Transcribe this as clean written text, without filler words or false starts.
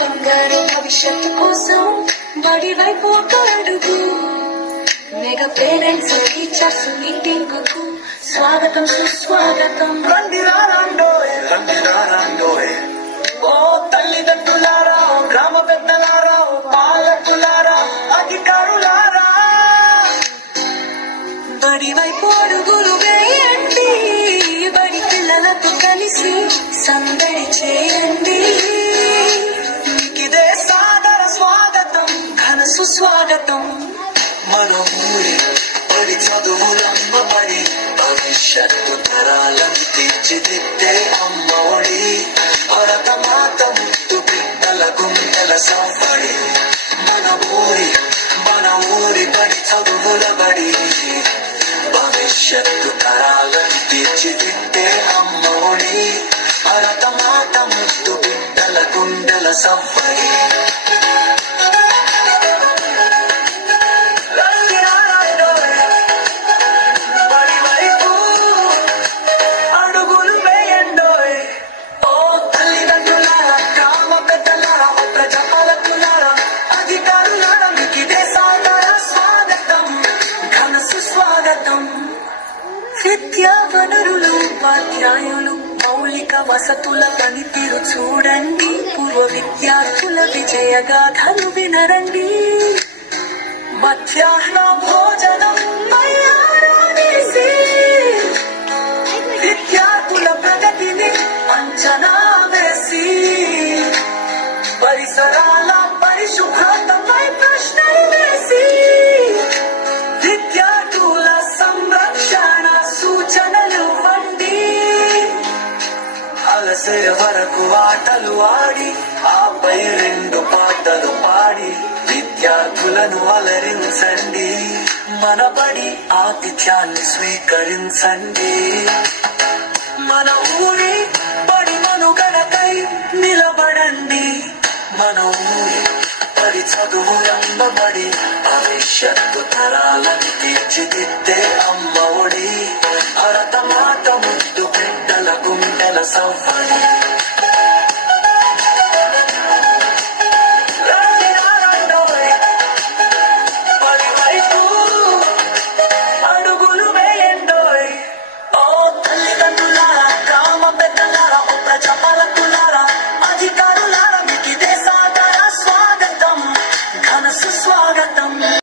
బంగారు భవిష్యత్తు కోసం బడి వైపు ఒక అడుగు. మెగా పేరెంట్స్ టీచర్స్ మీటింగ్ కు స్వాగతం సుస్వాగతం. రండిరారండోయ్ ఓ తల్లిదండ్రులారా, గ్రామ పెద్దలారా, పాలకులారా, అధికారులారా, బడి వైపు అడుగులు వేయండి. బడి పిల్లలతో కలిసి సందడి చేయండి. మీకిదే సాదర స్వాగతం, ఘన సుస్వాగతం. మన ఊరి బడి చదువులమ్మ బడి, భవిష్యత్తు తరాలను తీర్చిదిద్దే అమ్మ ఒడి. భరత మాత ముద్దు బిడ్డల గుండెల సవ్వడి. మన ఊరి బడి చదువుల బడి, భవిష్యత్తు తరాలను తీర్చిదిద్దే అమ్మ ఒడి. భరత మాత ముద్దు బిడ్డల గుండెల సవ్వడి. విద్యా వనరులు, ఉపాధ్యాయులు, మౌలిక వసతుల పనితీరు చూడండి. పూర్వ విద్యార్థుల విజయగాథలు వినరండి. మధ్యాహ్న భోజనం తయారనేసి విద్యార్థుల ప్రగతిని అంచనా వేసి, పరిసరాల పరిశుభ్రతపై ప్రశ్నలు వేసి, విద్యార్థుల సంరక్షణ సూచనలు వండి, అలసే వరకు ఆటలు ఆడి, ఆపై 2 పాటలు పాడి, విద్యార్థులను అలరించండి. మన బడి ఆతిథ్యాన్ని స్వీకరించండి. మన ఊరి బడి మనుగడకై నిలబడండి. మన ఊరి బడి చదువులమ్మ బడి, భవిష్యత్తు తరాలను తీర్చిదిద్దే అమ్మ ఒడి. భరత మాత ముద్దు బిడ్డల గుండెల సవ్వడి.